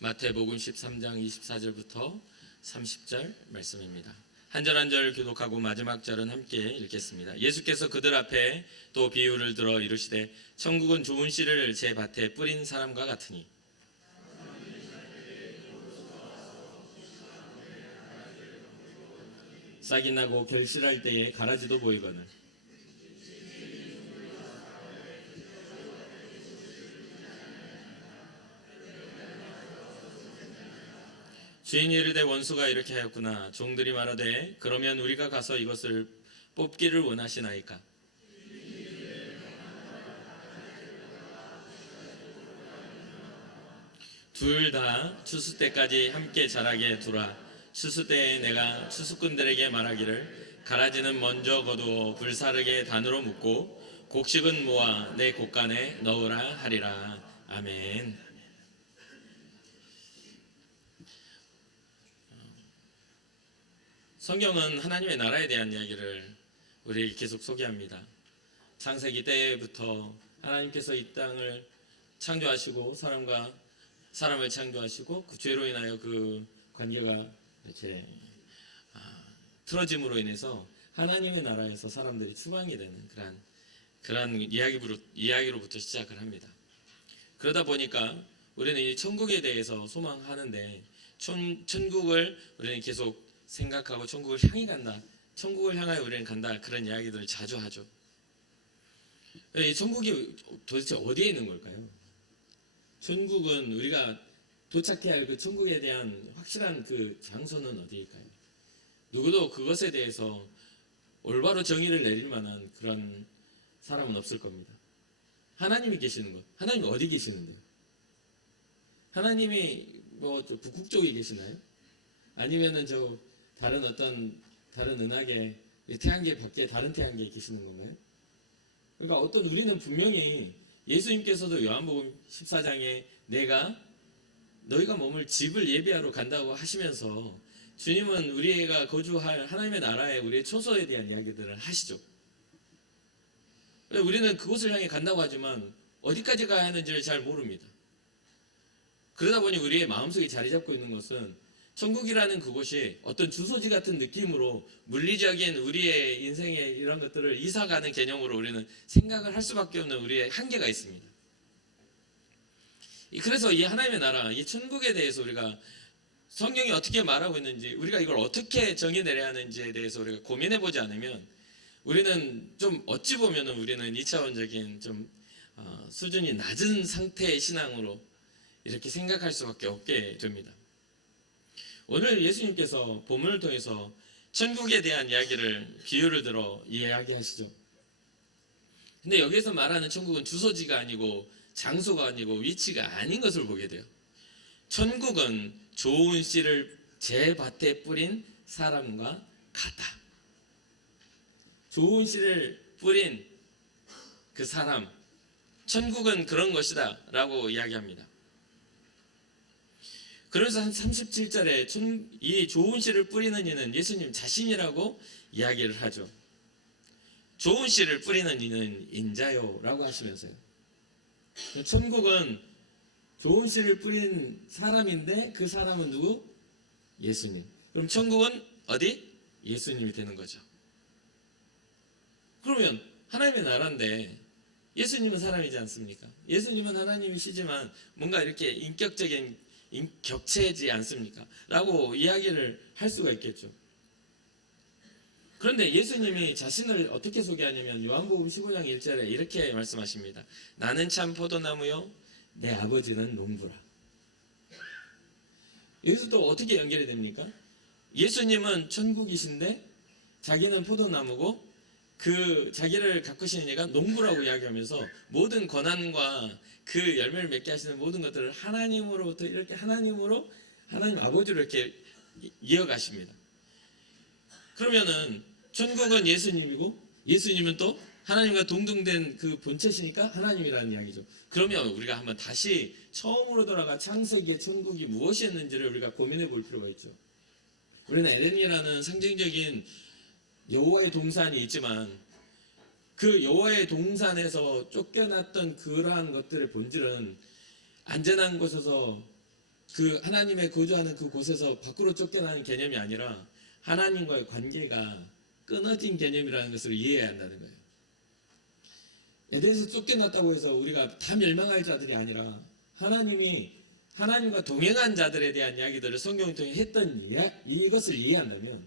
마태복음 13장 24절부터 30절 말씀입니다. 한 절 한 절 교독하고 마지막 절은 함께 읽겠습니다. 예수께서 그들 앞에 또 비유를 들어 이르시되 천국은 좋은 씨를 제 밭에 뿌린 사람과 같으니 싹이 나고 결실할 때에 가라지도 보이거늘 주인이 이르되 원수가 이렇게 하였구나. 종들이 말하되 그러면 우리가 가서 이것을 뽑기를 원하시나이까. 둘 다 추수 때까지 함께 자라게 두라. 추수 때에 내가 추수꾼들에게 말하기를 가라지는 먼저 거두어 불사르게 단으로 묶고 곡식은 모아 내 곡간에 넣으라 하리라. 아멘. 성경은 하나님의 나라에 대한 이야기를 우리에게 계속 소개합니다. 창세기 때부터 하나님께서 이 땅을 창조하시고 사람을 창조하시고 그 죄로 인하여 그 관계가 이렇게 틀어짐으로 인해서 하나님의 나라에서 사람들이 추방이 되는 그런 이야기로부터 시작을 합니다. 그러다 보니까 우리는 이 천국에 대해서 소망하는데 천국을 우리는 계속 생각하고 천국을 향해 간다. 천국을 향하여 우리는 간다. 그런 이야기들을 자주 하죠. 이 천국이 도대체 어디에 있는 걸까요? 천국은 우리가 도착해야 할 그 천국에 대한 확실한 그 장소는 어디일까요? 누구도 그것에 대해서 올바로 정의를 내릴 만한 그런 사람은 없을 겁니다. 하나님이 계시는 것. 하나님이 어디 계시는데요? 하나님이 저 북극 쪽에 계시나요? 아니면은 다른 은하계, 태양계 밖에 다른 태양계에 계시는 건가요? 그러니까 우리는 분명히 예수님께서도 요한복음 14장에 너희가 머물 집을 예비하러 간다고 하시면서 주님은 우리가 거주할 하나님의 나라에 우리의 처소에 대한 이야기들을 하시죠. 우리는 그곳을 향해 간다고 하지만 어디까지 가야 하는지를 잘 모릅니다. 그러다 보니 우리의 마음속에 자리 잡고 있는 것은 천국이라는 그곳이 어떤 주소지 같은 느낌으로 물리적인 우리의 인생의 이런 것들을 이사가는 개념으로 우리는 생각을 할 수밖에 없는 우리의 한계가 있습니다. 그래서 이 하나님의 나라, 이 천국에 대해서 우리가 성경이 어떻게 말하고 있는지, 우리가 이걸 어떻게 정의 내려야 하는지에 대해서 우리가 고민해 보지 않으면 우리는 어찌 보면은 우리는 2차원적인 수준이 낮은 상태의 신앙으로 이렇게 생각할 수밖에 없게 됩니다. 오늘 예수님께서 본문을 통해서 천국에 대한 비유를 들어 이야기하시죠. 근데 여기서 말하는 천국은 주소지가 아니고 장소가 아니고 위치가 아닌 것을 보게 돼요. 천국은 좋은 씨를 제 밭에 뿌린 사람과 같다. 좋은 씨를 뿌린 그 사람, 천국은 그런 것이다 라고 이야기합니다. 그래서 한 37절에 이 좋은 씨를 뿌리는 이는 예수님 자신이라고 이야기를 하죠. 좋은 씨를 뿌리는 이는 인자요 라고 하시면서요. 천국은 좋은 씨를 뿌린 사람인데 그 사람은 누구? 예수님. 그럼 천국은 어디? 예수님이 되는 거죠. 그러면 하나님의 나라인데 예수님은 사람이지 않습니까? 예수님은 하나님이시지만 뭔가 이렇게 인격적인 격체지 않습니까? 라고 이야기를 할 수가 있겠죠. 그런데 예수님이 자신을 어떻게 소개하냐면 요한복음 15장 1절에 이렇게 말씀하십니다. 나는 참 포도나무요 내 아버지는 농부라. 여기서 또 어떻게 연결이 됩니까? 예수님은 천국이신데 자기는 포도나무고 자기를 가꾸시는 이가 농부라고 이야기하면서 모든 권한과 그 열매를 맺게 하시는 모든 것들을 하나님으로부터 이렇게 하나님 아버지로 이렇게 이어가십니다. 그러면은 천국은 예수님이고 예수님은 또 하나님과 동등된 그 본체시니까 하나님이라는 이야기죠. 그러면 우리가 한번 다시 처음으로 돌아가 창세기의 천국이 무엇이었는지를 우리가 고민해 볼 필요가 있죠. 우리는 에덴이라는 상징적인 여호와의 동산이 있지만 그 여호와의 동산에서 쫓겨났던 그러한 것들의 본질은 안전한 곳에서 그 하나님의 거주하는 그 곳에서 밖으로 쫓겨나는 개념이 아니라 하나님과의 관계가 끊어진 개념이라는 것을 이해해야 한다는 거예요. 에덴에서 쫓겨났다고 해서 우리가 다 멸망할 자들이 아니라 하나님이 하나님과 동행한 자들에 대한 이야기들을 성경을 통해 했던 이것을 이해한다면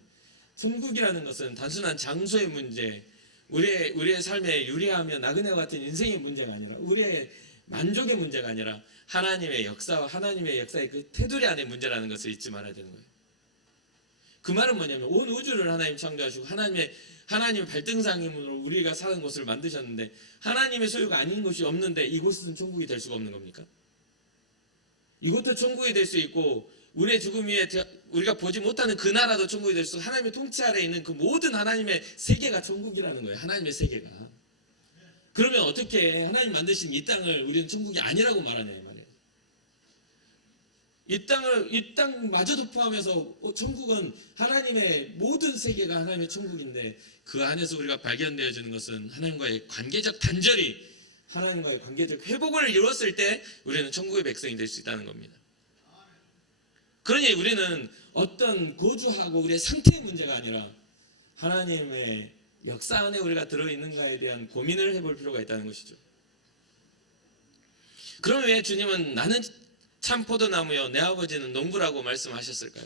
천국이라는 것은 단순한 장소의 문제, 우리의 삶에 유리하며 나그네와 같은 인생의 문제가 아니라 우리의 만족의 문제가 아니라 하나님의 역사와 하나님의 역사의 그 테두리 안의 문제라는 것을 잊지 말아야 되는 거예요. 그 말은 뭐냐면 온 우주를 하나님 창조하시고 하나님의 발등상으로 우리가 사는 곳을 만드셨는데 하나님의 소유가 아닌 곳이 없는데 이곳은 천국이 될 수가 없는 겁니까? 이것도 천국이 될 수 있고 우리의 죽음 위에 우리가 보지 못하는 그 나라도 천국이 될 수 있고 하나님의 통치 아래에 있는 그 모든 하나님의 세계가 천국이라는 거예요. 하나님의 세계가. 그러면 어떻게 하나님 만드신 이 땅을 우리는 천국이 아니라고 말하냐 이 말이에요. 이 땅마저도 포함해서 천국은 하나님의 모든 세계가 하나님의 천국인데 그 안에서 우리가 발견되어지는 것은 하나님과의 관계적 단절이 하나님과의 관계적 회복을 이루었을 때 우리는 천국의 백성이 될 수 있다는 겁니다. 그러니 우리는 어떤 거주하고 우리의 상태의 문제가 아니라 하나님의 역사 안에 우리가 들어있는가에 대한 고민을 해볼 필요가 있다는 것이죠. 그럼 왜 주님은 나는 참 포도나무요 내 아버지는 농부라고 말씀하셨을까요?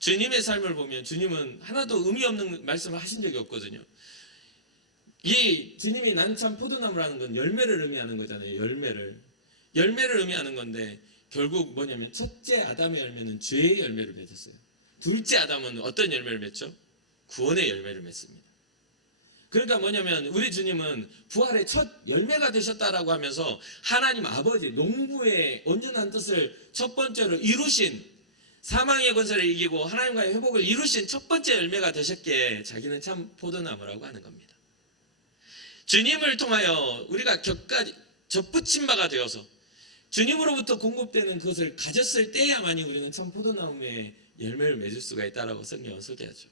주님의 삶을 보면 주님은 하나도 의미 없는 말씀을 하신 적이 없거든요. 이 주님이 난 참 포도나무라는 건 열매를 의미하는 거잖아요. 열매를 의미하는 건데 결국 뭐냐면 첫째 아담의 열매는 죄의 열매를 맺었어요. 둘째 아담은 어떤 열매를 맺죠? 구원의 열매를 맺습니다. 그러니까 뭐냐면 우리 주님은 부활의 첫 열매가 되셨다라고 하면서 하나님 아버지 농부의 온전한 뜻을 첫 번째로 이루신 사망의 권세를 이기고 하나님과의 회복을 이루신 첫 번째 열매가 되셨기에 자기는 참 포도나무라고 하는 겁니다. 주님을 통하여 우리가 곁까지 접붙임 바가 되어서 주님으로부터 공급되는 그것을 가졌을 때야만이 우리는 참 포도나무의 열매를 맺을 수가 있다라고 성경은 소개하죠.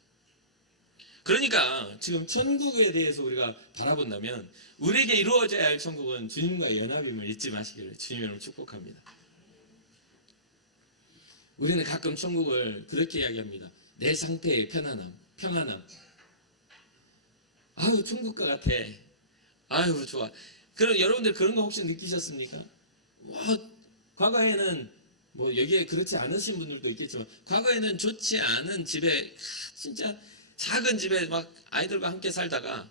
그러니까 지금 천국에 대해서 우리가 바라본다면 우리에게 이루어져야 할 천국은 주님과의 연합임을 잊지 마시기를 주님의 이름으로 축복합니다. 우리는 가끔 천국을 그렇게 이야기합니다. 내 상태의 평안함. 아유 천국과 같아. 아유 좋아. 그럼 여러분들 그런 거 혹시 느끼셨습니까? 와 과거에는 뭐 여기에 그렇지 않으신 분들도 있겠지만 과거에는 좋지 않은 집에 진짜 작은 집에 막 아이들과 함께 살다가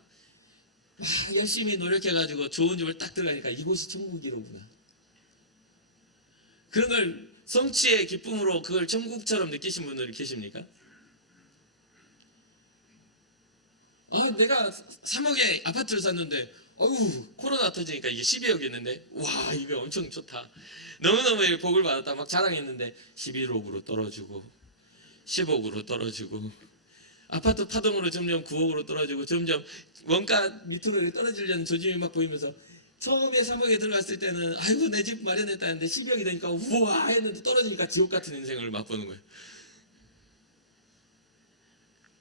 열심히 노력해가지고 좋은 집을 딱 들어가니까 이곳이 천국이로구나. 그런 걸 성취의 기쁨으로 그걸 천국처럼 느끼신 분들이 계십니까? 내가 3억에 아파트를 샀는데 코로나 터지니까 이게 12억이었는데 와 이거 엄청 좋다. 너무너무 복을 받았다 막 자랑했는데 11억으로 떨어지고 10억으로 떨어지고 아파트 파동으로 점점 9억으로 떨어지고 점점 원가 밑으로 떨어지려는 조짐이 막 보이면서 처음에 3억에 들어갔을 때는 아이고 내 집 마련했다는데 12억이 되니까 우와 했는데 떨어지니까 지옥 같은 인생을 맛보는 거예요.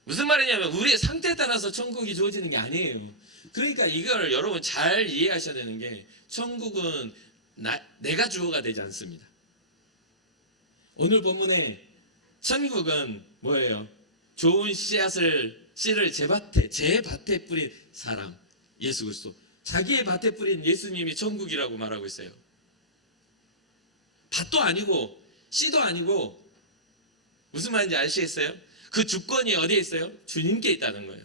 무슨 말이냐면 우리의 상태에 따라서 천국이 주어지는 게 아니에요. 그러니까 이걸 여러분 잘 이해하셔야 되는 게 천국은 내가 주어가 되지 않습니다. 오늘 본문에 천국은 뭐예요? 좋은 씨를 제 밭에 뿌린 사람 예수 그리스도 자기의 밭에 뿌린 예수님이 천국이라고 말하고 있어요. 밭도 아니고 씨도 아니고 무슨 말인지 아시겠어요? 그 주권이 어디에 있어요? 주님께 있다는 거예요.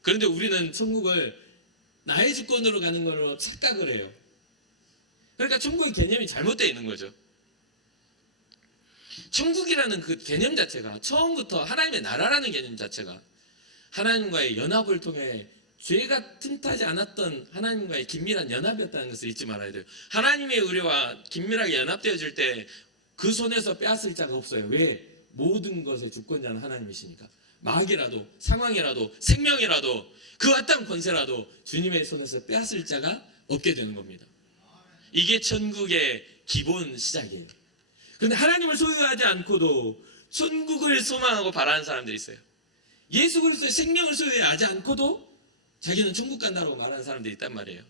그런데 우리는 천국을 나의 주권으로 가는 걸로 착각을 해요. 그러니까 천국의 개념이 잘못되어 있는 거죠. 천국이라는 그 개념 자체가 처음부터 하나님의 나라라는 개념 자체가 하나님과의 연합을 통해 죄가 틈타지 않았던 하나님과의 긴밀한 연합이었다는 것을 잊지 말아야 돼요. 하나님의 우리와 긴밀하게 연합되어질 때 그 손에서 빼앗을 자가 없어요. 왜? 모든 것의 주권자는 하나님이시니까. 마귀라도 상황이라도 생명이라도 그 어떤 권세라도 주님의 손에서 빼앗을 자가 없게 되는 겁니다. 이게 천국의 기본 시작이에요. 그런데 하나님을 소유하지 않고도 천국을 소망하고 바라는 사람들이 있어요. 예수 그리스도의 생명을 소유하지 않고도 자기는 천국 간다고 말하는 사람들이 있단 말이에요.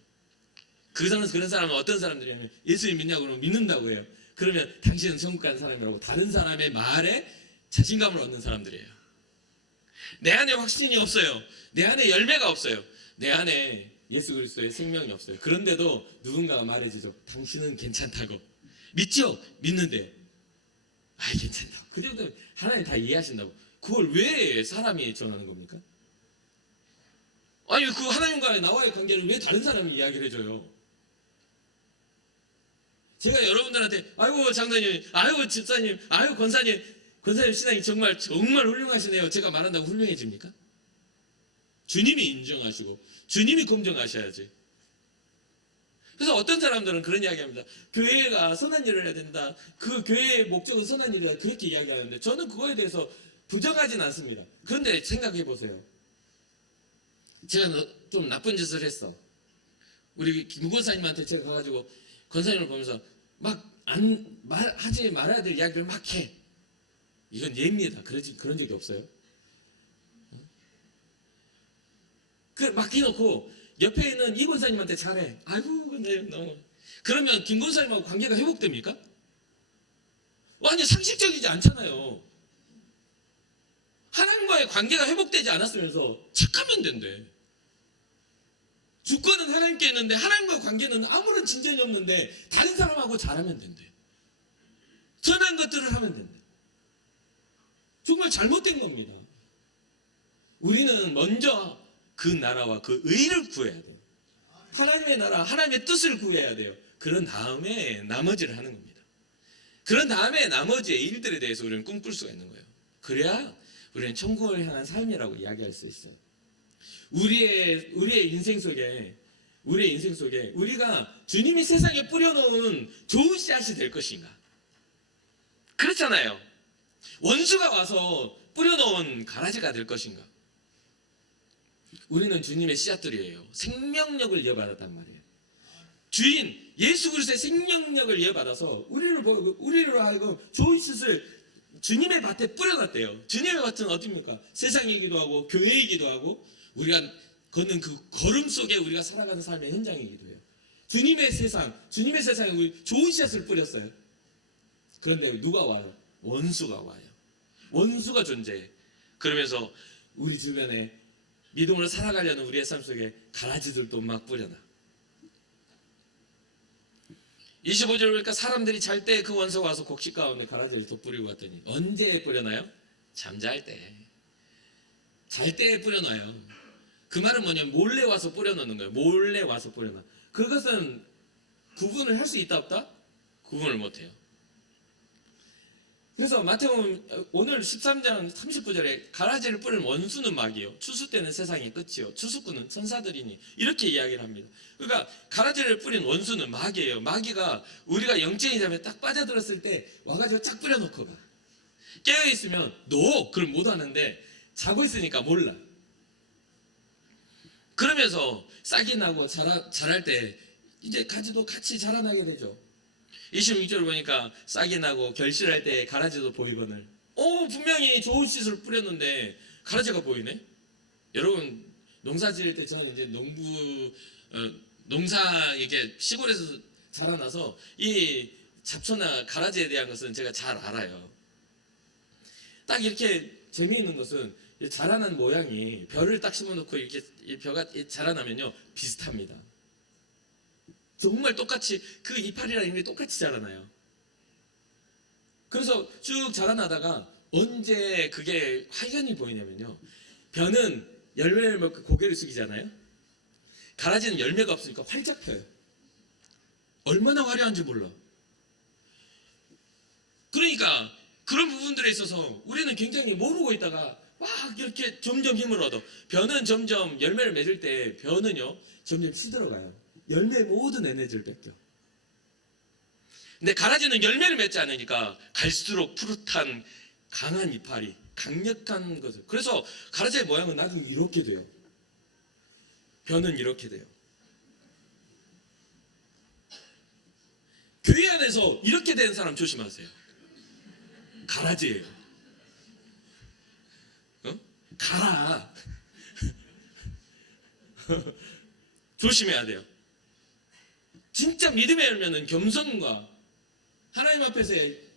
그런 사람은 어떤 사람들이냐면 예수님 믿냐고 그러면 믿는다고 해요. 그러면 당신은 천국 가는 사람이라고 다른 사람의 말에 자신감을 얻는 사람들이에요. 내 안에 확신이 없어요. 내 안에 열매가 없어요. 내 안에 예수 그리스도의 생명이 없어요. 그런데도 누군가가 말해주죠. 당신은 괜찮다고. 믿죠? 믿는데 괜찮다. 그 정도면 하나님 다 이해하신다고. 그걸 왜 사람이 전하는 겁니까? 아니 그 하나님과의 나와의 관계를 왜 다른 사람이 이야기를 해줘요? 제가 여러분들한테 아이고 장로님, 아이고 집사님, 아이고 권사님 신앙이 정말 훌륭하시네요. 제가 말한다고 훌륭해집니까? 주님이 인정하시고 주님이 공정하셔야지. 그래서 어떤 사람들은 그런 이야기합니다. 교회가 선한 일을 해야 된다. 그 교회의 목적은 선한 일이다. 그렇게 이야기하는데 저는 그거에 대해서 부정하진 않습니다. 그런데 생각해 보세요. 제가 좀 나쁜 짓을 했어. 우리 김 권사님한테 제가 가가지고 권사님을 보면서 하지 말아야 될 이야기를 막 해. 이건 예입니다. 그런 적이 없어요. 막 해놓고 옆에 있는 이 권사님한테 잘해. 아이고 근데 너무. 그러면 김 권사님하고 관계가 회복됩니까? 완전 상식적이지 않잖아요. 하나님과의 관계가 회복되지 않았으면서 착하면 된대. 주권은 하나님께 있는데 하나님과의 관계는 아무런 진전이 없는데 다른 사람하고 잘하면 된대. 선한 것들을 하면 된대. 정말 잘못된 겁니다. 우리는 먼저 그 나라와 그 의를 구해야 돼요. 하나님의 나라, 하나님의 뜻을 구해야 돼요. 그런 다음에 나머지를 하는 겁니다. 그런 다음에 나머지의 일들에 대해서 우리는 꿈꿀 수가 있는 거예요. 그래야 우리는 천국을 향한 삶이라고 이야기할 수 있어요. 우리의 인생 속에 우리가 주님이 세상에 뿌려놓은 좋은 씨앗이 될 것인가? 그렇잖아요. 원수가 와서 뿌려놓은 가라지가 될 것인가? 우리는 주님의 씨앗들이에요. 생명력을 이어받았단 말이에요. 주인 예수 그리스도의 생명력을 이어받아서 우리로 하여금 좋은 씨앗을 주님의 밭에 뿌려놨대요. 주님의 밭은 어디입니까? 세상이기도 하고 교회이기도 하고 우리가 걷는 그 걸음 속에 우리가 살아가는 삶의 현장이기도 해요. 주님의 세상에 우리 좋은 씨앗을 뿌렸어요. 그런데 누가 와요? 원수가 와요. 원수가 존재해. 그러면서 우리 주변에 믿음으로 살아가려는 우리의 삶 속에 가라지들도 막 뿌려놔. 25절 보니까 사람들이 잘 때 그 원수가 와서 곡식 가운데 가라지를 또 뿌리고 왔더니 언제 뿌려놔요? 잠잘 때. 잘 때 뿌려놔요. 그 말은 뭐냐면 몰래 와서 뿌려놓는 거예요. 몰래 와서 뿌려놔. 그것은 구분을 할 수 있다 없다? 구분을 못해요. 그래서 마태복음 오늘 13장 39절에 가라지를 뿌리는 원수는 마귀요, 추수 때는 세상의 끝이요, 추수꾼은 천사들이니, 이렇게 이야기를 합니다. 그러니까 가라지를 뿌린 원수는 마귀예요. 마귀가 우리가 영적인 잠에 딱 빠져들었을 때 와가지고 쫙 뿌려놓고 가. 깨어있으면 그걸 못하는데 자고 있으니까 몰라. 그러면서 싹이 나고 자랄 때 이제 가지도 같이 자라나게 되죠. 26절 보니까 싹이 나고 결실할 때 가라지도 보이거늘. 분명히 좋은 씨앗을 뿌렸는데 가라지가 보이네. 여러분 농사 지을 때 저는 이제 농사 이게 시골에서 자라나서 이 잡초나 가라지에 대한 것은 제가 잘 알아요. 딱 이렇게 재미있는 것은 자라난 모양이 벼를 딱 심어놓고 이렇게 벼가 자라나면요 비슷합니다. 정말 똑같이 그 이파리랑 이런 게 똑같이 자라나요. 그래서 쭉 자라나다가 언제 그게 확연히 보이냐면요, 벼는 열매를 먹고 고개를 숙이잖아요. 가라지는 열매가 없으니까 활짝 펴요. 얼마나 화려한지 몰라. 그러니까 그런 부분들에 있어서 우리는 굉장히 모르고 있다가 막 이렇게 점점 힘을 얻어. 벼는 점점 열매를 맺을 때 벼는요 점점 시들어가요. 열매의 모든 에너지를 뺏겨. 근데 가라지는 열매를 맺지 않으니까 갈수록 푸릇한 강한 이파리, 강력한 것을. 그래서 가라지의 모양은 나중에 이렇게 돼요. 벼는 이렇게 돼요. 교회 안에서 이렇게 된 사람 조심하세요. 가라지예요. 가라. 조심해야 돼요. 진짜 믿음의 열매는 겸손과 하나님 앞에서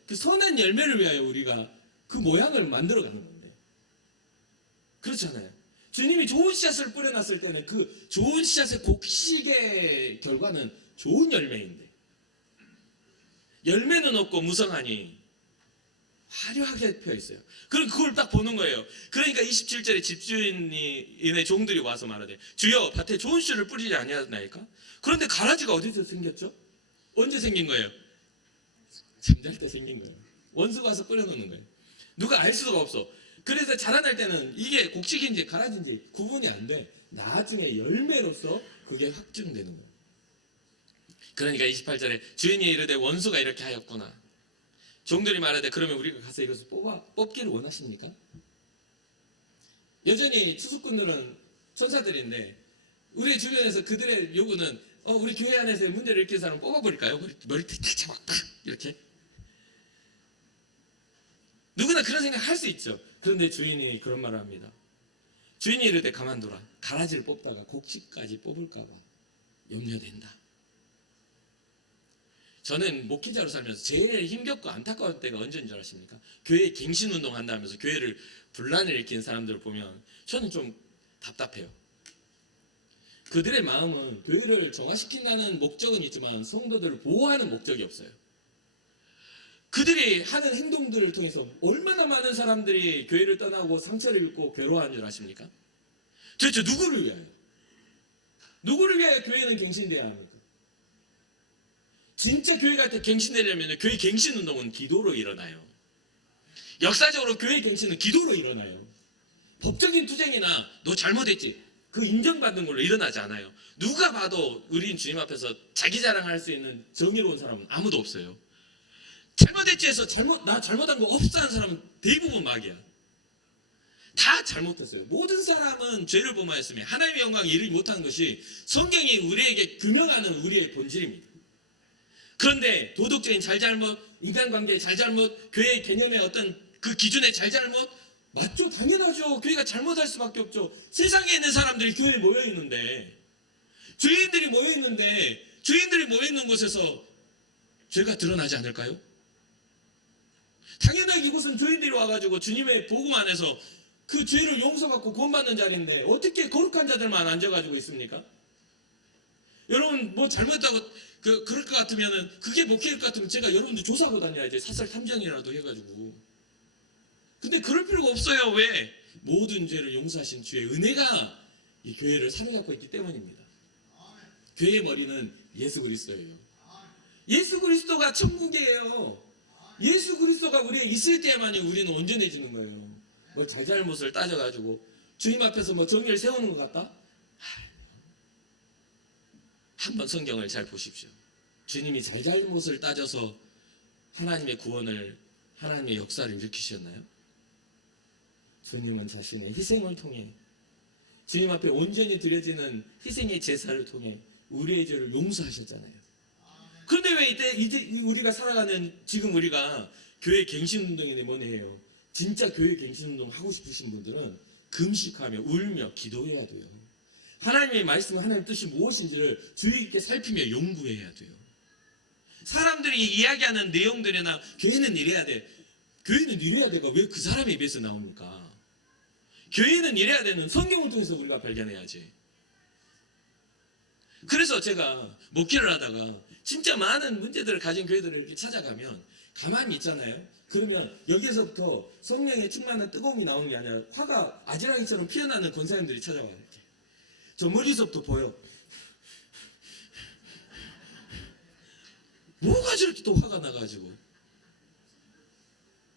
그 선한 열매를 위하여 우리가 그 모양을 만들어가는 건데, 그렇잖아요. 주님이 좋은 씨앗을 뿌려놨을 때는 그 좋은 씨앗의 곡식의 결과는 좋은 열매인데, 열매는 없고 무성하니 화려하게 펴 있어요. 그럼 그걸 딱 보는 거예요. 그러니까 27절에 집주인의 종들이 와서 말하되, 주여 밭에 좋은 씨를 뿌리지 아니하나이까? 그런데 가라지가 어디서 생겼죠? 언제 생긴 거예요? 잠잘 때 생긴 거예요. 원수가 와서 뿌려놓는 거예요. 누가 알 수가 없어. 그래서 자라날 때는 이게 곡식인지 가라지인지 구분이 안 돼. 나중에 열매로서 그게 확증되는 거예요. 그러니까 28절에 주인이 이르되 원수가 이렇게 하였구나. 종들이 말하되, 그러면 우리가 가서 이것을 뽑기를 원하십니까? 여전히 추수꾼들은 천사들인데 우리 주변에서 그들의 요구는 우리 교회 안에서 문제를 일으킨 사람 뽑아버릴까요? 머리띠 탁 잡아 이렇게. 누구나 그런 생각 할 수 있죠. 그런데 주인이 그런 말을 합니다. 주인이 이르되 가만둬라. 가라지를 뽑다가 곡식까지 뽑을까 봐 염려된다. 저는 목회자로 살면서 제일 힘겹고 안타까운 때가 언제인 줄 아십니까? 교회 갱신운동 한다면서 교회를 분란을 일으키는 사람들을 보면 저는 좀 답답해요. 그들의 마음은 교회를 정화시킨다는 목적은 있지만 성도들을 보호하는 목적이 없어요. 그들이 하는 행동들을 통해서 얼마나 많은 사람들이 교회를 떠나고 상처를 입고 괴로워하는 줄 아십니까? 도대체 누구를 위하여? 누구를 위하여 교회는 갱신돼야 합니까? 진짜 교회 갈 때 갱신되려면 교회 갱신운동은 기도로 일어나요. 역사적으로 교회 갱신은 기도로 일어나요. 법적인 투쟁이나 너 잘못했지 그 인정받는 걸로 일어나지 않아요. 누가 봐도 우린 주님 앞에서 자기 자랑할 수 있는 정의로운 사람은 아무도 없어요. 잘못했지 해서 나 잘못한 거 없어 하는 사람은 대부분 마귀야. 다 잘못했어요. 모든 사람은 죄를 범하였으며 하나님의 영광에 이르지 못하는 것이 성경이 우리에게 규명하는 우리의 본질입니다. 그런데 도덕적인 잘잘못, 인간관계의 잘잘못, 교회의 개념의 어떤 그 기준의 잘잘못, 맞죠? 당연하죠. 교회가 잘못할 수밖에 없죠. 세상에 있는 사람들이 교회에 모여있는데, 주인들이 모여있는 곳에서 죄가 드러나지 않을까요? 당연하게 이곳은 주인들이 와가지고 주님의 복음 안에서 그 죄를 용서받고 구원받는 자리인데 어떻게 거룩한 자들만 앉아가지고 있습니까? 여러분 뭐 잘못했다고 그럴 것 같으면은 그게 목회일 것 같으면 제가 여러분들 조사하고 다녀야지. 사설 탐정이라도 해가지고. 근데 그럴 필요가 없어요. 왜? 모든 죄를 용서하신 주의 은혜가 이 교회를 사로잡고 있기 때문입니다. 교회의 머리는 예수 그리스도예요. 예수 그리스도가 천국이에요. 예수 그리스도가 우리에 있을 때만이 우리는 온전해지는 거예요. 뭐 잘잘못을 따져가지고 주님 앞에서 뭐 정의를 세우는 것 같다? 한번 성경을 잘 보십시오. 주님이 잘잘못을 따져서 하나님의 구원을, 하나님의 역사를 일으키셨나요? 주님은 자신의 희생을 통해, 주님 앞에 온전히 드려지는 희생의 제사를 통해 우리의 죄를 용서하셨잖아요. 그런데 왜 이제 우리가 살아가는 지금 우리가 교회 갱신운동에 뭐네요? 진짜 교회 갱신운동 하고 싶으신 분들은 금식하며 울며 기도해야 돼요. 하나님의 말씀, 하나님의 뜻이 무엇인지를 주의 깊게 살피며 연구해야 돼요. 사람들이 이야기하는 내용들이나 교회는 이래야 돼. 교회는 이래야 돼가 왜 그 사람의 입에서 나옵니까? 교회는 이래야 되는 성경을 통해서 우리가 발견해야지. 그래서 제가 목회를 하다가 진짜 많은 문제들을 가진 교회들을 이렇게 찾아가면 가만히 있잖아요. 그러면 여기에서부터 성령의 충만한 뜨거움이 나오는 게 아니라 화가 아지랑이처럼 피어나는 권사님들이 찾아와요. 이렇게. 저 멀리서부터 보여. 뭐가 저렇게 또 화가 나가지고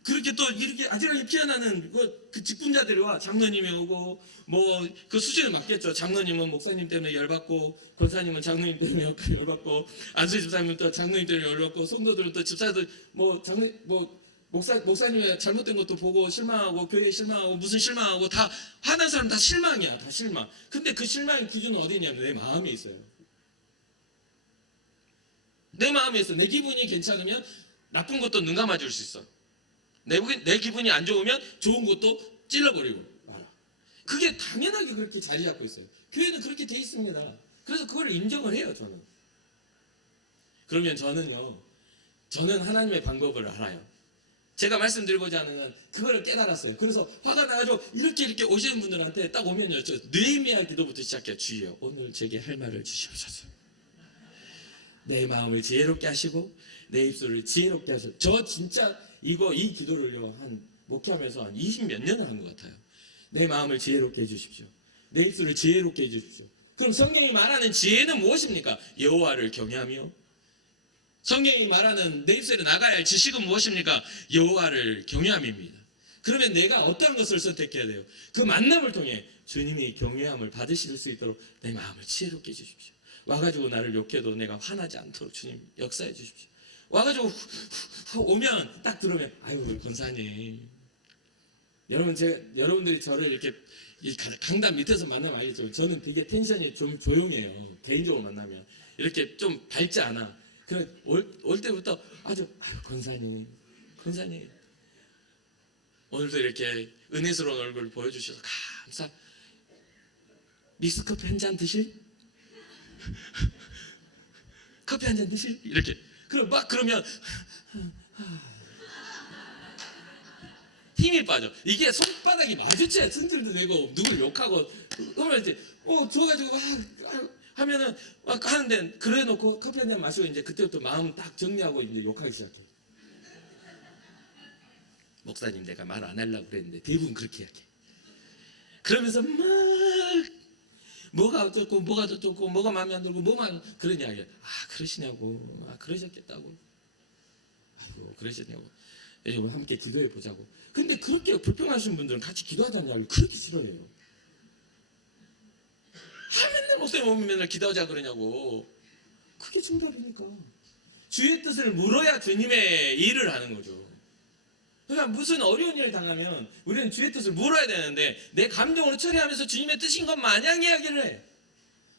그렇게 또 이렇게 아지랑이 피어나는 그 직분자들이 와. 장로님이 오고 뭐 그 수준에 맞겠죠. 장로님은 목사님 때문에 열받고, 권사님은 장로님 때문에 열받고, 안수희 집사님은 또 장로님 때문에 열받고, 성도들은 또 집사들 뭐 목사님의 잘못된 것도 보고 실망하고, 교회에 실망하고, 무슨 실망하고, 다 화난 사람 다 실망이야. 다 실망. 근데 그 실망의 기준은 어디냐면 내 마음에 있어요. 내 마음에 있어. 내 기분이 괜찮으면 나쁜 것도 눈 감아줄 수 있어. 내 기분이 안 좋으면 좋은 것도 찔러버리고 말아. 그게 당연하게 그렇게 자리 잡고 있어요. 교회는 그렇게 돼 있습니다. 그래서 그걸 인정을 해요. 저는. 그러면 저는요, 저는 하나님의 방법을 알아요. 제가 말씀드리고자 하는 건 그거를 깨달았어요. 그래서 화가 나가지고 이렇게 오시는 분들한테 딱 오면요, 저 느헤미야 기도부터 시작해요. 주여, 오늘 제게 할 말을 주시옵소서. 내 마음을 지혜롭게 하시고 내 입술을 지혜롭게 하시고. 저 진짜 이 기도를요, 한 목회하면서 한 20몇 년을 한 것 같아요. 내 마음을 지혜롭게 해주십시오. 내 입술을 지혜롭게 해주십시오. 그럼 성경이 말하는 지혜는 무엇입니까? 여호와를 경외하며. 성경이 말하는 내 입술에 나가야 할 지식은 무엇입니까? 여호와를 경외함입니다. 그러면 내가 어떠한 것을 선택해야 돼요? 그 만남을 통해 주님이 경외함을 받으실 수 있도록 내 마음을 지혜롭게 해주십시오. 와가지고 나를 욕해도 내가 화나지 않도록 주님 역사해 주십시오. 와가지고 오면 딱 들으면 아유 권사님, 여러분들이 저를 이렇게 강단 밑에서 만나면 알겠죠. 저는 되게 텐션이 좀 조용해요. 개인적으로 만나면 이렇게 좀 밝지 않아. 그래 올 때부터 아주 아유 권사님 오늘도 이렇게 은혜스러운 얼굴을 보여주셔서 감사. 믹스커피 한 잔 드실? 커피 한 잔 드실? 이렇게. 그럼 막 그러면 힘이 빠져. 이게 손바닥이 마주쳐야 승질도 내고 누굴 욕하고 그러면 이제 좋아가지고 막 하면은 막 하는데 그래 놓고 커피 한 잔 마시고 이제 그때부터 마음 딱 정리하고 이제 욕하기 시작해. 목사님 내가 말 안 하려고 그랬는데 대부분 그렇게 이야기해. 그러면서 막 뭐가 어떻고 뭐가 어떻고 뭐가 마음에 안 들고 뭐만 그런 이야기야. 아 그러시냐고. 아 그러셨겠다고. 아이고 그러셨냐고. 여러분 함께 기도해 보자고. 근데 그렇게 불평하시는 분들은 같이 기도하자냐고 그렇게 싫어해요. 맨날 목사님 오면 맨날 기도하자 그러냐고. 그게 정답이니까. 주의 뜻을 물어야 주님의 일을 하는 거죠. 그러니까 무슨 어려운 일을 당하면 우리는 주의 뜻을 물어야 되는데 내 감정으로 처리하면서 주님의 뜻인 것 마냥 이야기를 해.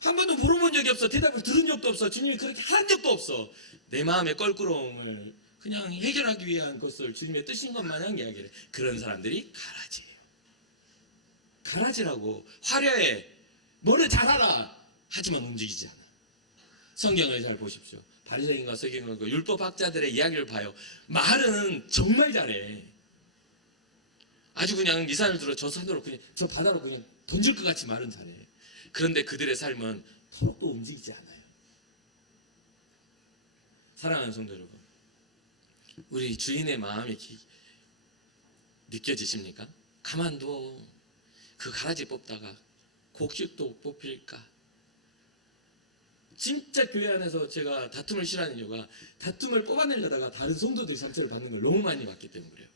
한 번도 물어본 적이 없어. 대답을 들은 적도 없어. 주님이 그렇게 한 적도 없어. 내 마음의 껄끄러움을 그냥 해결하기 위한 것을 주님의 뜻인 것 마냥 이야기를 해. 그런 사람들이 가라지예요. 가라지라고. 화려해. 뭐를 잘하라. 하지만 움직이지 않아. 성경을 잘 보십시오. 바리새인과 서기관과 율법학자들의 이야기를 봐요. 말은 정말 잘해. 아주 그냥 이 산을 들어 저 산으로 그냥 저 바다로 그냥 던질 것 같이 말은 잘해. 그런데 그들의 삶은 털럭도 움직이지 않아요. 사랑하는 성도 여러분, 우리 주인의 마음이 느껴지십니까? 가만둬. 그 가라지 뽑다가 곡식도 뽑힐까? 진짜 교회 안에서 제가 다툼을 싫어하는 이유가 다툼을 뽑아내려다가 다른 성도들이 상처를 받는 걸 너무 많이 봤기 때문에 그래요.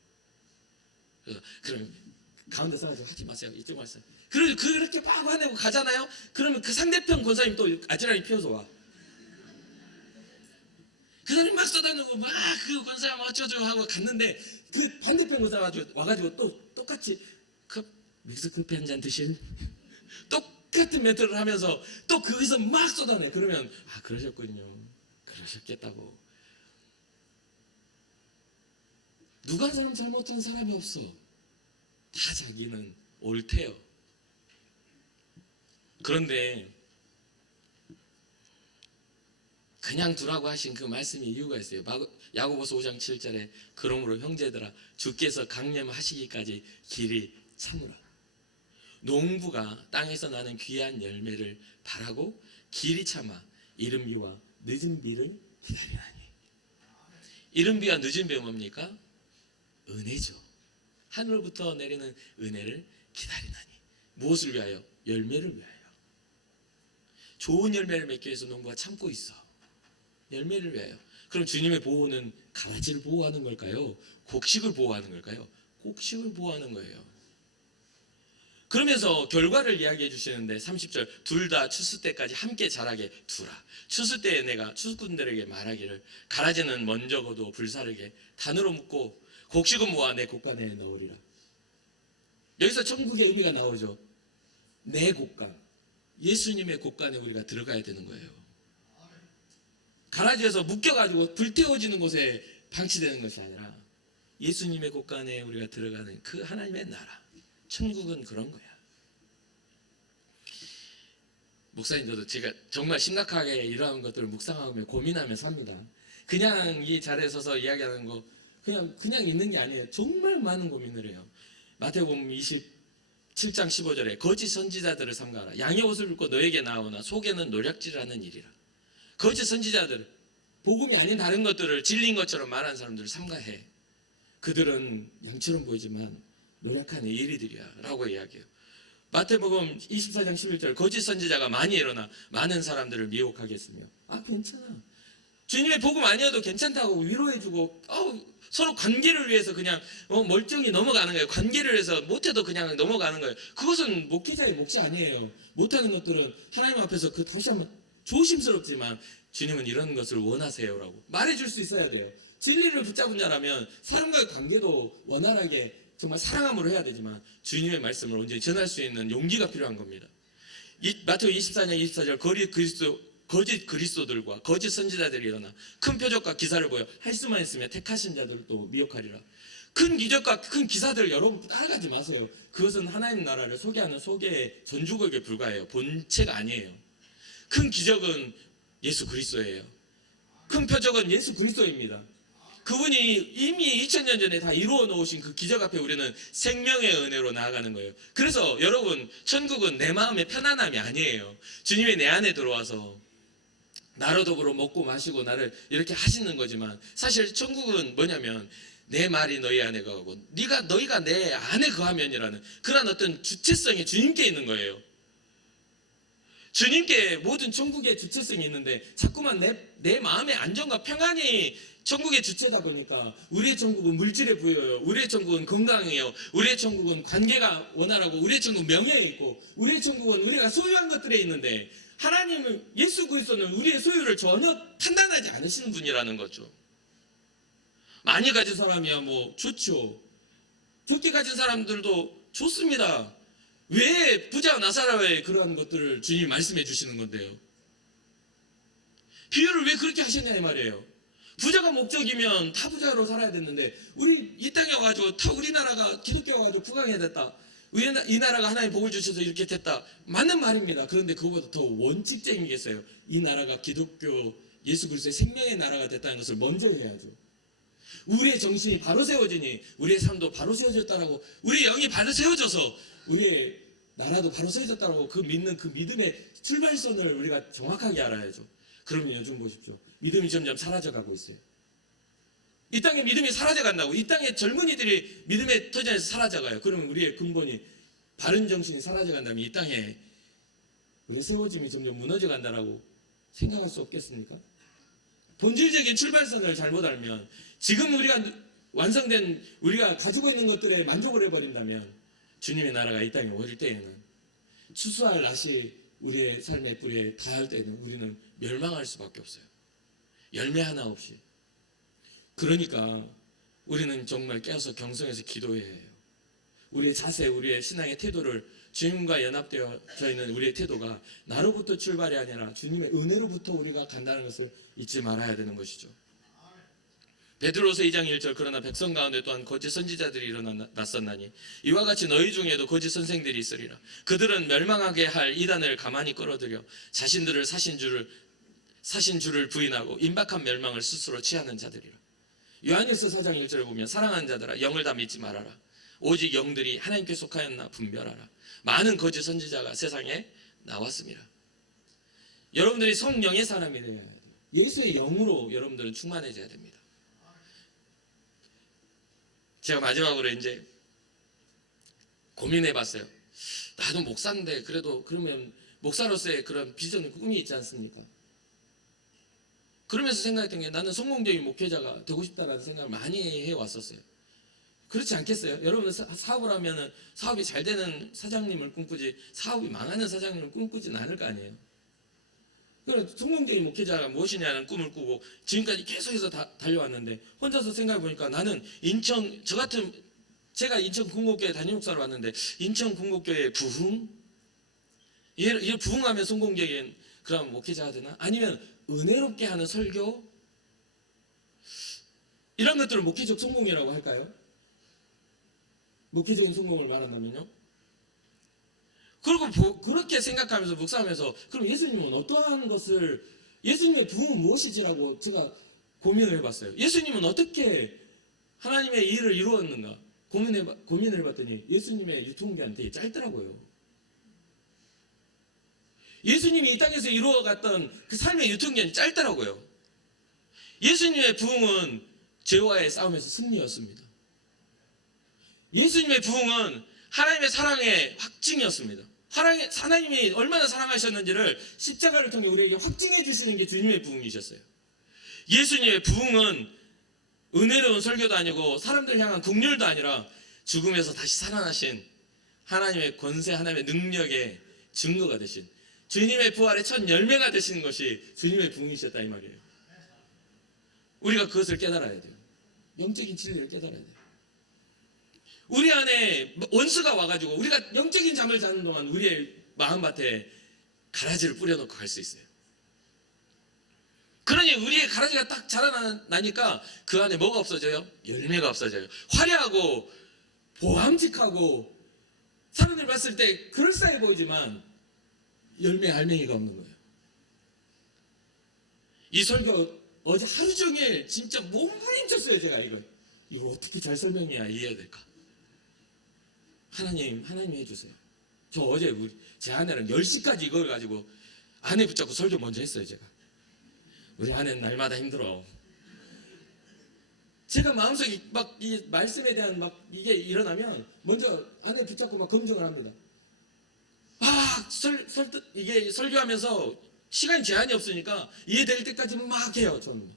그래서 그럼 가운데 서가지고 하지 마세요. 이쪽 마세요. 그리고 그렇게 막 화내고 가잖아요. 그러면 그 상대편 권사님 또 아지랑이 피워서 와. 그 사람이 막 쏟아내고 막 그 권사님 어쩌죠 하고 갔는데 그 반대편 권사 와가지고 또 똑같이 믹스 커피 한 잔 드실? 똑같은 멘트를 하면서 또 거기서 막 쏟아내. 그러면 아 그러셨군요. 그러셨겠다고. 누가 사람 잘못한 사람이 없어. 다 자기는 옳대요. 그런데 그냥 두라고 하신 그 말씀에 이유가 있어요. 야고보서 5장 7절에 그러므로 형제들아 주께서 강림하시기까지 길이 참으라. 농부가 땅에서 나는 귀한 열매를 바라고 길이 참아 이른 비와 늦은 비를 기다리나니. 이른 비와 늦은 비가 뭡니까? 은혜죠. 하늘부터 내리는 은혜를 기다리나니. 무엇을 위하여? 열매를 위하여. 좋은 열매를 맺기 위해서 농부가 참고 있어. 열매를 위하여. 그럼 주님의 보호는 가라지를 보호하는 걸까요? 곡식을 보호하는 걸까요? 곡식을 보호하는 거예요. 그러면서 결과를 이야기해 주시는데 30절 둘 다 추수 때까지 함께 자라게 두라. 추수 때에 내가 추수꾼들에게 말하기를 가라지는 먼저 거두 불사르게 단으로 묶고 곡식은 모아 내 곡간에 넣으리라. 여기서 천국의 의미가 나오죠. 내 곡간. 예수님의 곡간에 우리가 들어가야 되는 거예요. 가라지에서 묶여가지고 불태워지는 곳에 방치되는 것이 아니라 예수님의 곡간에 우리가 들어가는 그 하나님의 나라. 천국은 그런 거야. 목사님 저도 제가 정말 심각하게 이러한 것들을 묵상하며 고민하며 삽니다. 그냥 이 자리에 서서 이야기하는 거 그냥 있는 게 아니에요. 정말 많은 고민을 해요. 마태복음 27장 15절에 거짓 선지자들을 삼가라. 양의 옷을 입고 너에게 나오나 속에는 노략질하는 일이라. 거짓 선지자들, 복음이 아닌 다른 것들을 진리인 것처럼 말하는 사람들을 삼가해. 그들은 양처럼 보이지만 노력하는 이리들이야 라고 이야기해요. 마태복음 24장 11절 거짓 선지자가 많이 일어나 많은 사람들을 미혹하겠으며 괜찮아. 주님의 복음 아니어도 괜찮다고 위로해주고 서로 관계를 위해서 그냥 멀쩡히 넘어가는 거예요. 관계를 위해서 못해도 그냥 넘어가는 거예요. 그것은 목회자의 몫이 아니에요. 못하는 것들은 하나님 앞에서 다시 한번 조심스럽지만 주님은 이런 것을 원하세요라고 말해줄 수 있어야 돼요. 진리를 붙잡은 자라면 사람과의 관계도 원활하게 정말 사랑함으로 해야 되지만 주님의 말씀을 언제 전할 수 있는 용기가 필요한 겁니다. 마태복음 24장 24절 거짓 그리스도들과 거짓 선지자들이 일어나 큰 표적과 기사를 보여 할 수만 있으면 택하신 자들도 미혹하리라. 큰 기적과 큰 기사들 여러분 따라가지 마세요. 그것은 하나님 나라를 소개하는 소개의 전주곡에 불과해요. 본체가 아니에요. 큰 기적은 예수 그리스도예요. 큰 표적은 예수 그리스도입니다. 그분이 이미 2000년 전에 다 이루어 놓으신 그 기적 앞에 우리는 생명의 은혜로 나아가는 거예요. 그래서 여러분, 천국은 내 마음의 편안함이 아니에요. 주님이 내 안에 들어와서 나로 더불어 먹고 마시고 나를 이렇게 하시는 거지만 사실 천국은 뭐냐면 내 말이 너희 안에 거하고 너희가 내 안에 거하면이라는 그런 어떤 주체성이 주님께 있는 거예요. 주님께 모든 천국의 주체성이 있는데 자꾸만 내 마음의 안정과 평안이 천국의 주체다 보니까 우리의 천국은 물질에 부여요. 우리의 천국은 건강해요. 우리의 천국은 관계가 원활하고 우리의 천국은 명예에 있고 우리의 천국은 우리가 소유한 것들에 있는데 하나님은 예수 그리스도는 우리의 소유를 전혀 판단하지 않으시는 분이라는 거죠. 많이 가진 사람이야 좋죠. 적게 가진 사람들도 좋습니다. 왜 부자 나사로의 그러한 것들을 주님이 말씀해 주시는 건데요. 비유를 왜 그렇게 하셨냐 이 말이에요. 부자가 목적이면 다 부자로 살아야 됐는데 우리 이 땅에 와가지고 다 우리나라가 기독교가 와가지고 부강해야 됐다. 이 나라가 하나님 복을 주셔서 이렇게 됐다. 맞는 말입니다. 그런데 그거보다 더 원칙적이겠어요. 이 나라가 기독교 예수 그리스도의 생명의 나라가 됐다는 것을 먼저 해야죠. 우리의 정신이 바로 세워지니 우리의 삶도 바로 세워졌다라고 우리의 영이 바로 세워져서 우리의 나라도 바로 세워졌다라고 그 믿는 그 믿음의 출발선을 우리가 정확하게 알아야죠. 그러면 요즘 보십시오. 믿음이 점점 사라져가고 있어요. 이 땅에 믿음이 사라져간다고. 이 땅에 젊은이들이 믿음의 터전에서 사라져가요. 그러면 우리의 근본이 바른 정신이 사라져간다면 이 땅에 우리의 세워짐이 점점 무너져간다라고 생각할 수 없겠습니까? 본질적인 출발선을 잘못 알면 지금 우리가 완성된 우리가 가지고 있는 것들에 만족을 해버린다면 주님의 나라가 이 땅에 오실 때에는 추수할 낫이 우리의 삶의 뿔에 닿을 때는 우리는 멸망할 수밖에 없어요. 열매 하나 없이. 그러니까 우리는 정말 깨어서 경성에서 기도해야 해요. 우리의 자세, 우리의 신앙의 태도를 주님과 연합되어 있는 우리의 태도가 나로부터 출발이 아니라 주님의 은혜로부터 우리가 간다는 것을 잊지 말아야 되는 것이죠. 베드로서 2장 1절 그러나 백성 가운데 또한 거짓 선지자들이 일어나 낯섰나니 이와 같이 너희 중에도 거짓 선생들이 있으리라. 그들은 멸망하게 할 이단을 가만히 끌어들여 자신들을 사신 주를 부인하고 임박한 멸망을 스스로 취하는 자들이라. 요한일서 4장 1절을 보면 사랑하는 자들아 영을 다 믿지 말아라. 오직 영들이 하나님께 속하였나 분별하라. 많은 거짓 선지자가 세상에 나왔습니다. 여러분들이 성령의 사람이 되어야 돼요. 예수의 영으로 여러분들은 충만해져야 됩니다. 제가 마지막으로 이제 고민해봤어요. 나도 목사인데 그래도 그러면 목사로서의 그런 비전, 꿈이 있지 않습니까? 그러면서 생각했던 게 나는 성공적인 목회자가 되고 싶다라는 생각을 많이 해왔었어요. 그렇지 않겠어요? 여러분 사업을 하면 사업이 잘 되는 사장님을 꿈꾸지 사업이 망하는 사장님을 꿈꾸지는 않을 거 아니에요. 그래서 성공적인 목회자가 무엇이냐는 꿈을 꾸고 지금까지 계속해서 달려왔는데 혼자서 생각해보니까 나는 제가 인천 궁곡교회 담임목사로 왔는데 인천 궁곡교회 부흥? 이 부흥하면 성공적인 그런 목회자가 되나? 아니면 은혜롭게 하는 설교? 이런 것들을 목회적 성공이라고 할까요? 목회적인 성공을 말한다면요? 그리고 그렇게 생각하면서 묵상하면서 그럼 예수님은 어떠한 것을 예수님의 부흥은 무엇이지라고 제가 고민을 해봤어요. 예수님은 어떻게 하나님의 일을 이루었는가 고민을 해봤더니 예수님의 유통기한 되게 짧더라고요. 예수님이 이 땅에서 이루어갔던 그 삶의 유통기한이 짧더라고요. 예수님의 부흥은 죄와의 싸움에서 승리였습니다. 예수님의 부흥은 하나님의 사랑의 확증이었습니다. 하나님이 얼마나 사랑하셨는지를 십자가를 통해 우리에게 확증해 주시는 게 주님의 부흥이셨어요. 예수님의 부흥은 은혜로운 설교도 아니고 사람들 향한 긍휼도 아니라 죽음에서 다시 살아나신 하나님의 권세, 하나님의 능력의 증거가 되신 주님의 부활의 첫 열매가 되시는 것이 주님의 부흥이셨다 이 말이에요. 우리가 그것을 깨달아야 돼요. 영적인 진리를 깨달아야 돼요. 우리 안에 원수가 와가지고 우리가 영적인 잠을 자는 동안 우리의 마음밭에 가라지를 뿌려놓고 갈 수 있어요. 그러니 우리의 가라지가 딱 자라나니까 그 안에 뭐가 없어져요? 열매가 없어져요. 화려하고 보암직하고 사람들이 봤을 때 그럴싸해 보이지만 열매 알맹이가 없는 거예요. 이 설교 어제 하루 종일 진짜 몸부림쳤어요. 제가 이걸 어떻게 잘 설명해야 이해해야 될까? 하나님이 해주세요. 저 어제 제 아내랑 10시까지 이걸 가지고 아내 붙잡고 설교 먼저 했어요. 제가 우리 아내는 날마다 힘들어. 제가 마음속에 막 이 말씀에 대한 막 이게 일어나면 먼저 아내 붙잡고 막 검증을 합니다. 이게 설교하면서 시간이 제한이 없으니까 이해될 때까지 막 해요. 저는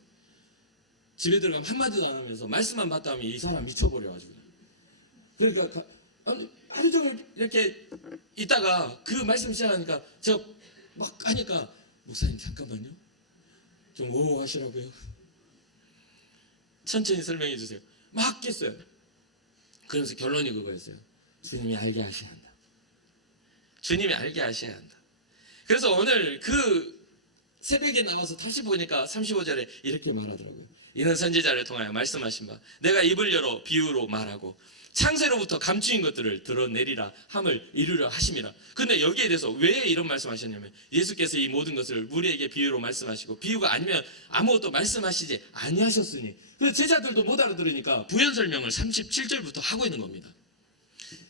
집에 들어가면 한마디도 안 하면서 말씀만 받다 하면 이 사람 미쳐버려가지고. 그러니까 하루 종일 이렇게 있다가 그 말씀 시작하니까 제가 막 하니까 목사님 잠깐만요. 좀 오오 하시라고요. 천천히 설명해 주세요. 막 했어요. 그러면서 결론이 그거였어요. 주님이 알게 하셔야 한다. 주님이 알게 하셔야 한다. 그래서 오늘 그 새벽에 나와서 다시 보니까 35절에 이렇게 말하더라고요. 이는 선지자를 통하여 말씀하신 바 내가 입을 열어 비유로 말하고 창세로부터 감추인 것들을 드러내리라 함을 이루려 하심이라. 근데 여기에 대해서 왜 이런 말씀하셨냐면 예수께서 이 모든 것을 우리에게 비유로 말씀하시고 비유가 아니면 아무것도 말씀하시지 아니하셨으니. 그래서 제자들도 못 알아들으니까 부연 설명을 37절부터 하고 있는 겁니다.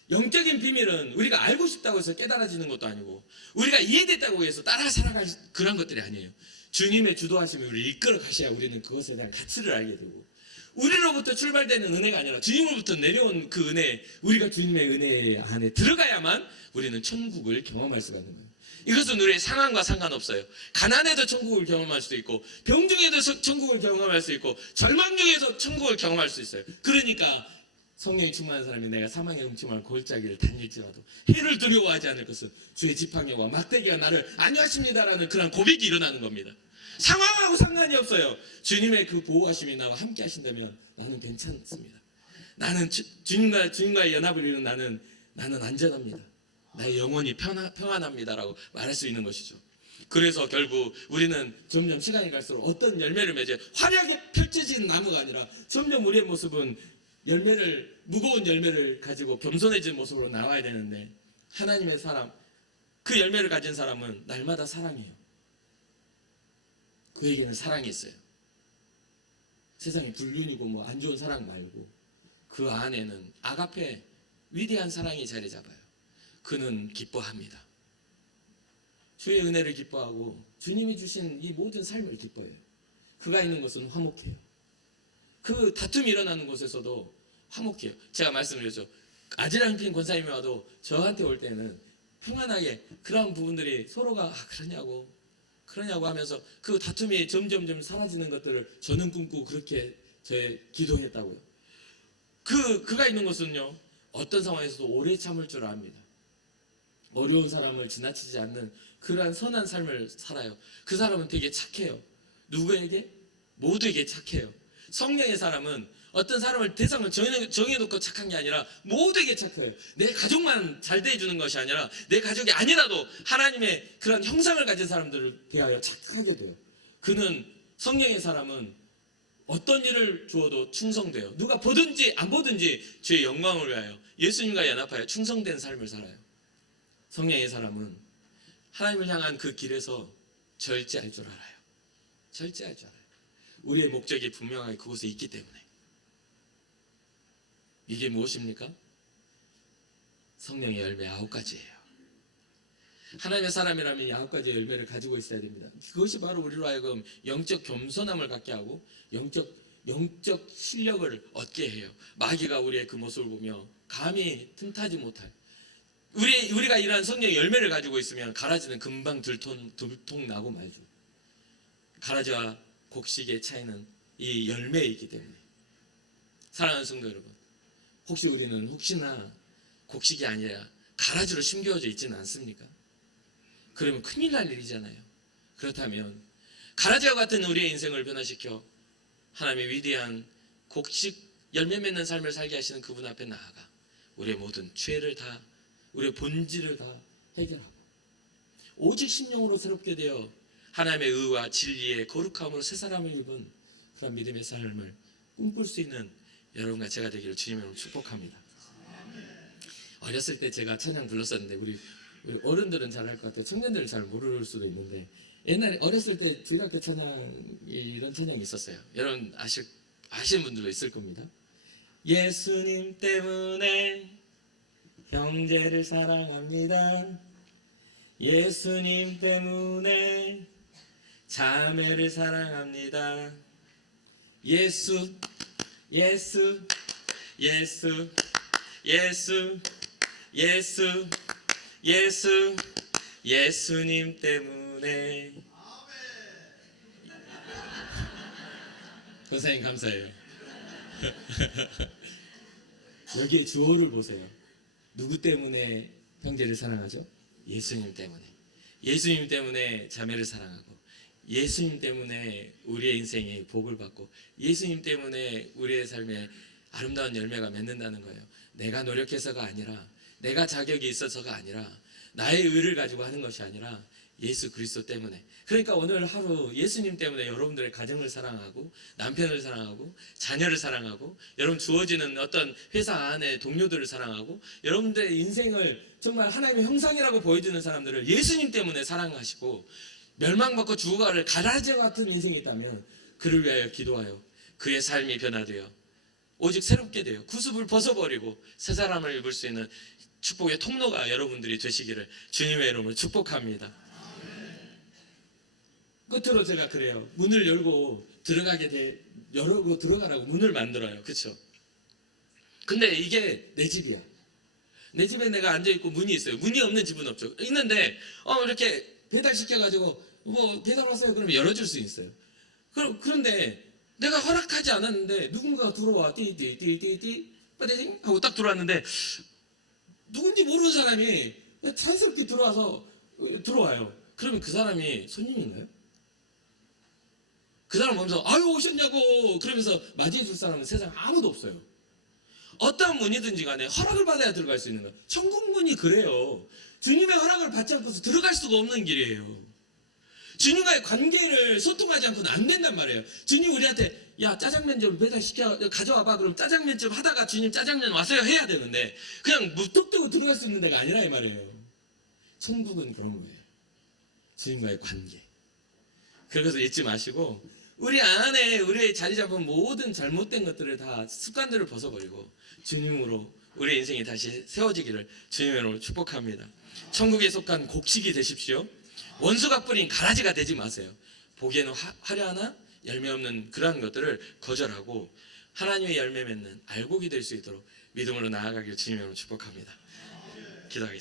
영적인 비밀은 우리가 알고 싶다고 해서 깨달아지는 것도 아니고 우리가 이해됐다고 해서 따라 살아갈 그런 것들이 아니에요. 주님의 주도하심이 우리를 이끌어 가셔야 우리는 그것에 대한 가치를 알게 되고 우리로부터 출발되는 은혜가 아니라 주님으로부터 내려온 그 은혜, 우리가 주님의 은혜 안에 들어가야만 우리는 천국을 경험할 수가 있는 거예요. 이것은 우리의 상황과 상관없어요. 가난해도 천국을 경험할 수도 있고 병 중에도 천국을 경험할 수 있고 절망 중에서 천국을 경험할 수 있어요. 그러니까 성령이 충만한 사람이 내가 사망의 음침한 골짜기를 다닐지라도 해를 두려워하지 않을 것은 주의 지팡이와 막대기가 나를 안위하십니다라는 그런 고백이 일어나는 겁니다. 상황하고 상관이 없어요. 주님의 그 보호하심이 나와 함께 하신다면 나는 괜찮습니다. 나는 주님과의 연합을 이룬 나는 안전합니다. 나의 영혼이 평안합니다라고 말할 수 있는 것이죠. 그래서 결국 우리는 점점 시간이 갈수록 어떤 열매를 맺어요. 화려하게 펼쳐진 나무가 아니라 점점 우리의 모습은 무거운 열매를 가지고 겸손해진 모습으로 나와야 되는데 하나님의 사람, 그 열매를 가진 사람은 날마다 사랑해요. 그에게는 사랑이 있어요. 세상에 불륜이고 뭐 안 좋은 사랑 말고 그 안에는 아가페 위대한 사랑이 자리 잡아요. 그는 기뻐합니다. 주의 은혜를 기뻐하고 주님이 주신 이 모든 삶을 기뻐해요. 그가 있는 곳은 화목해요. 그 다툼이 일어나는 곳에서도 화목해요. 제가 말씀드렸죠. 아즈라임핀 권사님이 와도 저한테 올 때는 평안하게 그런 부분들이 서로가 그러냐고 하면서 그 다툼이 점점 사라지는 것들을 저는 꿈꾸고 그렇게 기도했다고요. 그가 있는 곳은요. 어떤 상황에서도 오래 참을 줄 압니다. 어려운 사람을 지나치지 않는 그러한 선한 삶을 살아요. 그 사람은 되게 착해요. 누구에게? 모두에게 착해요. 성령의 사람은 어떤 사람을 대상을 정해놓고 착한 게 아니라 모두에게 착해요. 내 가족만 잘 대해주는 것이 아니라 내 가족이 아니라도 하나님의 그런 형상을 가진 사람들을 대하여 착하게 돼요. 그는 성령의 사람은 어떤 일을 주어도 충성돼요. 누가 보든지 안 보든지 주의 영광을 위하여 예수님과 연합하여 충성된 삶을 살아요. 성령의 사람은 하나님을 향한 그 길에서 절제할 줄 알아요. 절제할 줄 알아요. 우리의 목적이 분명하게 그곳에 있기 때문에. 이게 무엇입니까? 성령의 열매 9가지예요. 하나님의 사람이라면 이 9가지의 열매를 가지고 있어야 됩니다. 그것이 바로 우리로 하여금 영적 겸손함을 갖게 하고 영적 실력을 얻게 해요. 마귀가 우리의 그 모습을 보며 감히 틈타지 못할, 우리가 이러한 성령의 열매를 가지고 있으면 가라지는 금방 들통 나고 말죠. 가라지와 곡식의 차이는 이 열매에 있기 때문에. 사랑하는 성도 여러분, 혹시 우리는 혹시나 곡식이 아니라 가라지로 심겨져 있지는 않습니까? 그러면 큰일 날 일이잖아요. 그렇다면 가라지와 같은 우리의 인생을 변화시켜 하나님의 위대한 곡식 열매 맺는 삶을 살게 하시는 그분 앞에 나아가 우리의 모든 죄를 다, 우리의 본질을 다 해결하고 오직 심령으로 새롭게 되어 하나님의 의와 진리의 거룩함으로 새 사람을 입은 그런 믿음의 삶을 꿈꿀 수 있는 여러분과 제가 되기를 주님으로 축복합니다. 어렸을 때 제가 찬양 불렀었는데 우리 어른들은 잘 알 것 같아요. 청년들은 잘 모를 수도 있는데 옛날에 어렸을 때 주일학교 찬양, 이런 찬양이 있었어요. 여러분 아시는 분들도 있을 겁니다. 예수님 때문에 형제를 사랑합니다. 예수님 때문에 자매를 사랑합니다. 예수 예수 예수 예수 예수 예수 예수님 때문에. 선생님 감사해요. 여기에 주어를 보세요. 누구 때문에 형제를 사랑하죠? 예수님 때문에. 예수님 때문에 자매를 사랑하고, 예수님 때문에 우리의 인생이 복을 받고, 예수님 때문에 우리의 삶에 아름다운 열매가 맺는다는 거예요. 내가 노력해서가 아니라, 내가 자격이 있어서가 아니라, 나의 의를 가지고 하는 것이 아니라 예수 그리스도 때문에. 그러니까 오늘 하루 예수님 때문에 여러분들의 가정을 사랑하고, 남편을 사랑하고, 자녀를 사랑하고, 여러분 주어지는 어떤 회사 안에 동료들을 사랑하고, 여러분들의 인생을 정말 하나님의 형상이라고 보여주는 사람들을 예수님 때문에 사랑하시고, 멸망받고 죽어갈 가라지와 같은 인생이 있다면 그를 위하여 기도하여 그의 삶이 변화되어 오직 새롭게 되어 구습을 벗어버리고 새 사람을 입을 수 있는 축복의 통로가 여러분들이 되시기를 주님의 이름으로 축복합니다. 끝으로 제가 그래요. 문을 열고 열고 들어가라고 문을 만들어요. 그렇죠? 근데 이게 내 집이야. 내 집에 내가 앉아있고 문이 있어요. 문이 없는 집은 없죠. 있는데 이렇게 배달시켜가지고 뭐 배달 왔어요 그러면 열어줄 수 있어요. 그런데 내가 허락하지 않았는데 누군가가 들어와. 띠띠띠띠띠 빠디딩 하고 딱 들어왔는데 누군지 모르는 사람이 자연스럽게 들어와요. 그러면 그 사람이 손님인가요? 그 사람 보면서 아유 오셨냐고 그러면서 맞이해 줄 사람은 세상에 아무도 없어요. 어떤 문이든지 간에 허락을 받아야 들어갈 수 있는 거예요. 천국 문이 그래요. 주님의 허락을 받지 않고서 들어갈 수가 없는 길이에요. 주님과의 관계를 소통하지 않고는 안 된단 말이에요. 주님 우리한테 야 짜장면 좀 배달시켜 가져와봐. 그럼 짜장면 좀 하다가 주님 짜장면 왔어요 해야 되는데 그냥 무턱대고 들어갈 수 있는 데가 아니라 이 말이에요. 천국은 그런 거예요. 주님과의 관계. 그래서 잊지 마시고 우리 안에 우리의 자리 잡은 모든 잘못된 것들을 다 습관들을 벗어버리고 주님으로 우리의 인생이 다시 세워지기를 주님으로 축복합니다. 천국에 속한 곡식이 되십시오. 원수가 뿌린 가라지가 되지 마세요. 보기에는 화려하나 열매 없는 그러한 것들을 거절하고 하나님의 열매 맺는 알곡이 될 수 있도록 믿음으로 나아가길 주님으로 축복합니다. 기도하겠습니다.